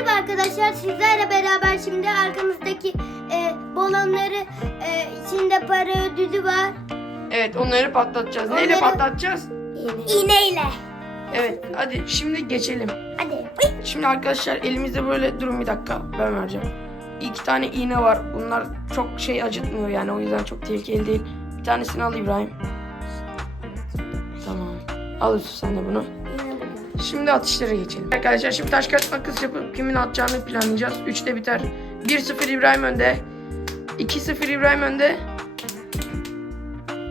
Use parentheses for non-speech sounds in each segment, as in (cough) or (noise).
Merhaba arkadaşlar sizlerle beraber şimdi arkamızdaki e, balonları e, içinde para ödülü var. Evet onları patlatacağız. Neyle Onları- patlatacağız? İğneyle. Evet hadi şimdi geçelim. Hadi. Şimdi arkadaşlar elimizde böyle durun bir dakika ben vereceğim. İki tane iğne var. Bunlar çok şey acıtmıyor yani o yüzden çok tehlikeli değil. Bir tanesini al İbrahim. Tamam. Al Yusuf sen de bunu. Şimdi atışlara geçelim. Arkadaşlar şimdi taş kağıt makas yapıp kimin atacağını planlayacağız. 3'te biter. 1-0 İbrahim önde. 2-0 İbrahim önde.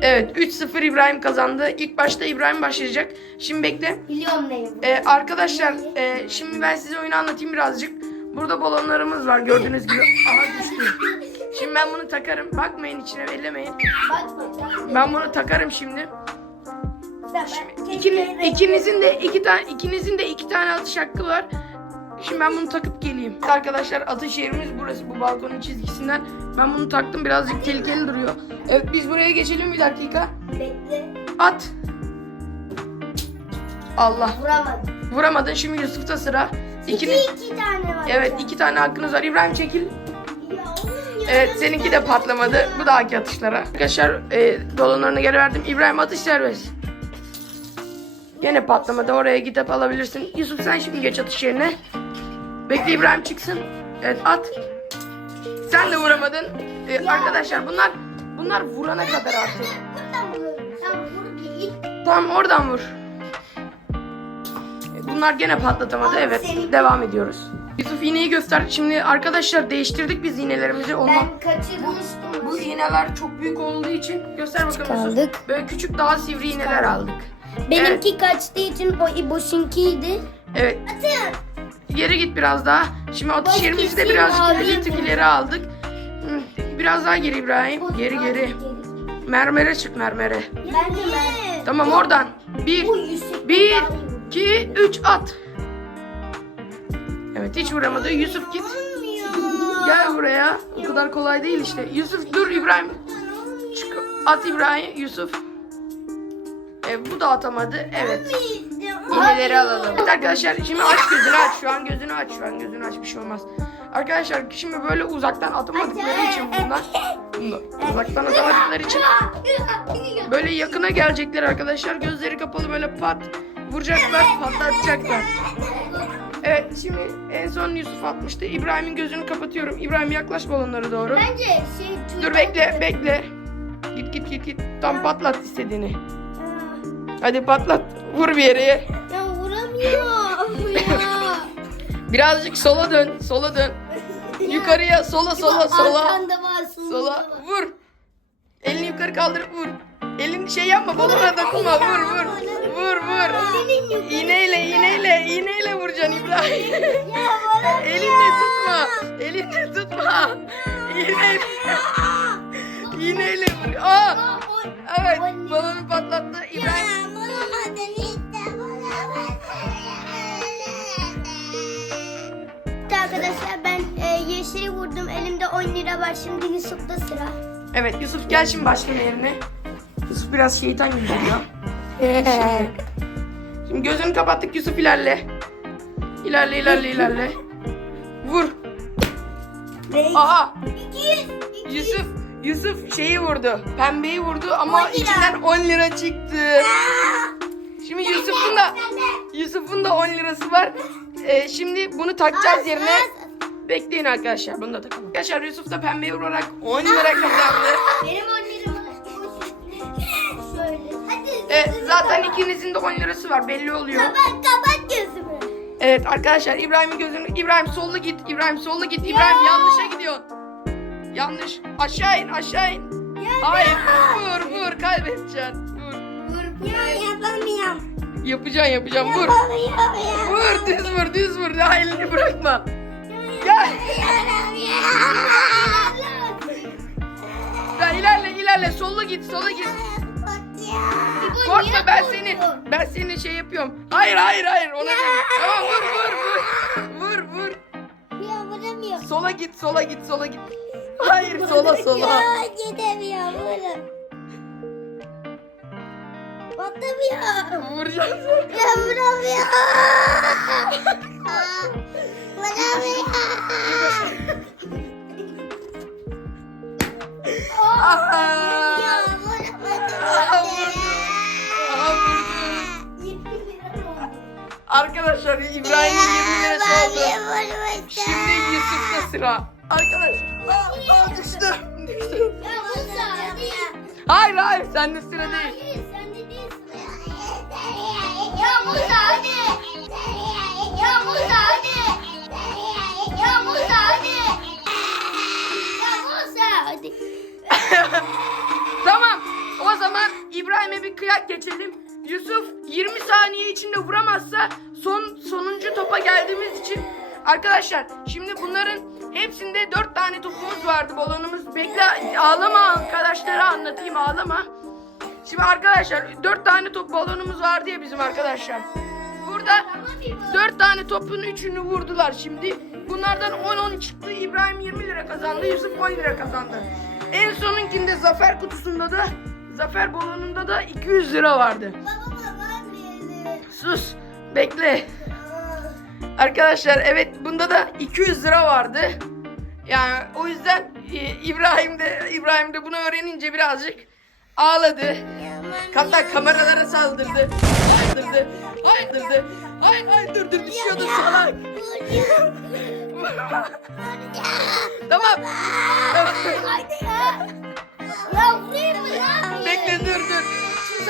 Evet 3-0 İbrahim kazandı. İlk başta İbrahim başlayacak. Şimdi bekle. Biliyorum neyim. Ee, arkadaşlar e, şimdi ben size oyunu anlatayım birazcık. Burada balonlarımız var gördüğünüz gibi. Aha düştü. Şimdi ben bunu takarım. Bakmayın içine ellemeyin. Ben bunu takarım şimdi. İkiniz, ikinizin de iki tane ikinizin de iki tane atış hakkı var. Şimdi ben bunu takıp geleyim. Arkadaşlar atış yerimiz burası bu balkonun çizgisinden. Ben bunu taktım birazcık tehlikeli duruyor. Evet biz buraya geçelim bir dakika. Bekle. At. Allah. Vuramadım. Vuramadın şimdi Yusuf'ta sıra. İki, İkiniz, iki tane var. Evet iki tane hakkınız var. İbrahim çekil. Evet seninki de patlamadı. Bu dahaki atışlara. Arkadaşlar e, balonlarını geri verdim. İbrahim atış serbest. Gene patlamadı. Oraya gidip alabilirsin. Yusuf sen şimdi geç atış yerine. Bekle İbrahim çıksın. Evet at. Sen de vuramadın. E, arkadaşlar bunlar bunlar vurana kadar artık. Buradan vur. Sen vur değil. Tamam oradan vur. E, Bunlar gene patlatamadı. Evet devam ediyoruz. Yusuf iğneyi göster. Şimdi arkadaşlar değiştirdik biz iğnelerimizi. Ondan Ben kaçırmıştım. Bu iğneler çok büyük olduğu için göster bakalım Yusuf. Böyle küçük daha sivri iğneler aldık. Benimki kaçtığı için o İboş'unkiydi. Evet. Atın. Geri git biraz daha. Şimdi atış Başka yerimizi de şey birazcık mavi ileri mi? tık ileri aldık. Hı, Biraz daha geri İbrahim. Geri geri. Mermere çık mermere. Ben de ben. Tamam oradan. Bir, Bu bir, iki, üç at. Evet hiç vuramadı. Yusuf git. Gel buraya. O kadar kolay değil işte. Yusuf dur İbrahim. Çık. At İbrahim. Yusuf. E, bu da atamadı. Evet. İğneleri alalım. Evet arkadaşlar şimdi aç gözünü aç. Şu an gözünü aç. Şu an gözünü aç bir şey olmaz. Arkadaşlar şimdi böyle uzaktan atamadıkları için bunlar. bunlar uzaktan atamadıkları için böyle yakına gelecekler arkadaşlar. Gözleri kapalı böyle pat vuracaklar patlatacaklar. Evet şimdi en son Yusuf atmıştı. İbrahim'in gözünü kapatıyorum. İbrahim yaklaş balonlara doğru. Bence şey Dur bekle bekle. Git git git git. Tam patlat istediğini. Hadi patlat. Vur bir yere. Ya vuramıyorum ya. (laughs) Birazcık sola dön. Sola dön. Yukarıya sola sola sola. Arkanda var Sola vur. Elini yukarı kaldırıp vur. Elin şey yapma balona dokunma vur vur. Vur vur. İğneyle iğneyle iğneyle vuracaksın İbrahim. (laughs) Elinde tutma. Elinde tutma. İğneyle. (laughs) İğneyle vur. Aa! Evet balonu patlattı. İbrahim Arkadaşlar ben e, yeşili vurdum. Elimde 10 lira var. Şimdi Yusuf'ta sıra. Evet Yusuf gel şimdi başka yerine. Yusuf biraz şeytan gibi geliyor. Şimdi, (laughs) şimdi gözünü kapattık Yusuf ilerle. İlerle ilerle ilerle. Vur. Aha Yusuf Yusuf şeyi vurdu. Pembeyi vurdu ama 10 lira. içinden 10 lira çıktı. Şimdi Yusuf'un da Yusuf'un da 10 lirası var. Ee, şimdi bunu takacağız yerine. Bekleyin arkadaşlar bunu da takalım. Arkadaşlar Yusuf da pembeyi vurarak 10 lira kazandı. Benim 10 liramı şöyle. Hadi. Evet zaten ikinizin de 10 lirası var belli oluyor. Kapat kapat gözümü. Evet arkadaşlar İbrahim'in gözünü İbrahim sollu git İbrahim sollu git İbrahim yanlışa gidiyorsun. Yanlış. Aşağı in aşağı in. Hayır vur vur kaybedeceksin. Vur. Vur. Ya yapamıyorum. Yapacaksın yapacaksın vur. Yapamıyorum. Vur düz vur düz vur. Daha elini bırakma. Gel. Ya ilerle ilerle sollu git sola git. Korkma ben seni ben seni şey yapıyorum. Hayır hayır hayır ona değil. Tamam vur vur vur. Vur vur. Ya vuramıyorum. Sola git sola git sola git. Hayır sola sola. Ya gidemiyorum vurun. Batamıyorum. Vuracağız. Ya vuramıyorum. Aha! Aha vurdu. Arkadaşlar İbrahim'in 20 lirası oldu. Şimdi Yusuf'ta sıra. Arkadaşlar. Aa, aa, düştü. Düştü. Hayır hayır sende sıra değil. Ya Musa hadi. Ya Musa hadi. Ya Musa hadi. Ya Musa hadi. tamam. O zaman İbrahim'e bir kıyak geçelim. Yusuf 20 saniye içinde vuramazsa son sonuncu topa geldiğimiz için arkadaşlar şimdi bunların hepsinde 4 tane topumuz vardı balonumuz. Bekle ağlama arkadaşlara anlatayım ağlama. Şimdi arkadaşlar 4 tane top balonumuz vardı ya bizim arkadaşlar. Burada 4 tane topun 3'ünü vurdular şimdi. Bunlardan 10-10 çıktı. İbrahim 20 lira kazandı. Yusuf 10 lira kazandı. En sonunkinde zafer kutusunda da zafer balonunda da 200 lira vardı. Sus. Bekle. Arkadaşlar evet bunda da 200 lira vardı. Yani o yüzden e, İbrahim de İbrahim de bunu öğrenince birazcık ağladı. Hatta kameralara saldırdı. Saldırdı. Saldırdı. Hayır hayır dur dur düşüyordun salak. (laughs) tamam. tamam.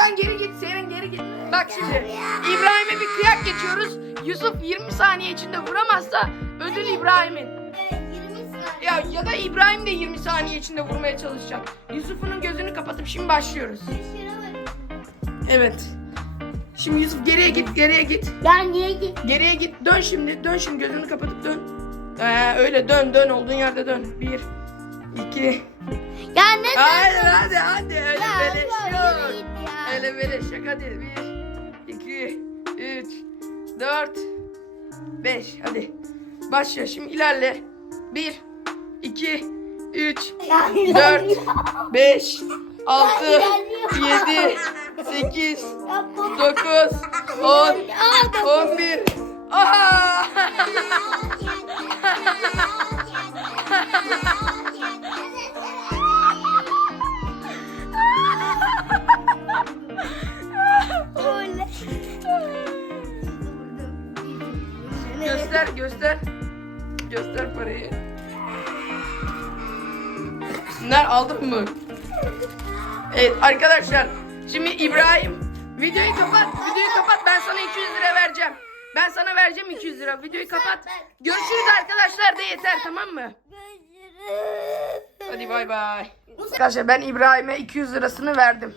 Sen geri git Seren geri git. Bak şimdi İbrahim'e bir kıyak geçiyoruz. Yusuf 20 saniye içinde vuramazsa ödül İbrahim'in. 20 saniye. Ya ya da İbrahim de 20 saniye içinde vurmaya çalışacak. Yusuf'un gözünü kapatıp şimdi başlıyoruz. Evet. Şimdi Yusuf geriye git, geriye git. Ya niye git? Geriye git. Dön şimdi. Dön şimdi gözünü kapatıp dön. Ee, öyle dön dön olduğun yerde dön. Bir, iki. Ya ne Hayır hadi hadi öyle Ya beleş ya. Öyle beleş yok hadi. Bir, iki, üç, dört, beş. Hadi. Başla şimdi ilerle. Bir, iki, üç, dört, beş, altı, yedi, sekiz, dokuz, on, on bir. Aha! (laughs) Göster, göster. Parayı. Bunlar aldın mı? Evet arkadaşlar. Şimdi İbrahim videoyu kapat. Videoyu kapat. Ben sana 200 lira vereceğim. Ben sana vereceğim 200 lira. Videoyu kapat. Görüşürüz arkadaşlar da yeter tamam mı? Hadi bay bay. Arkadaşlar ben İbrahim'e 200 lirasını verdim.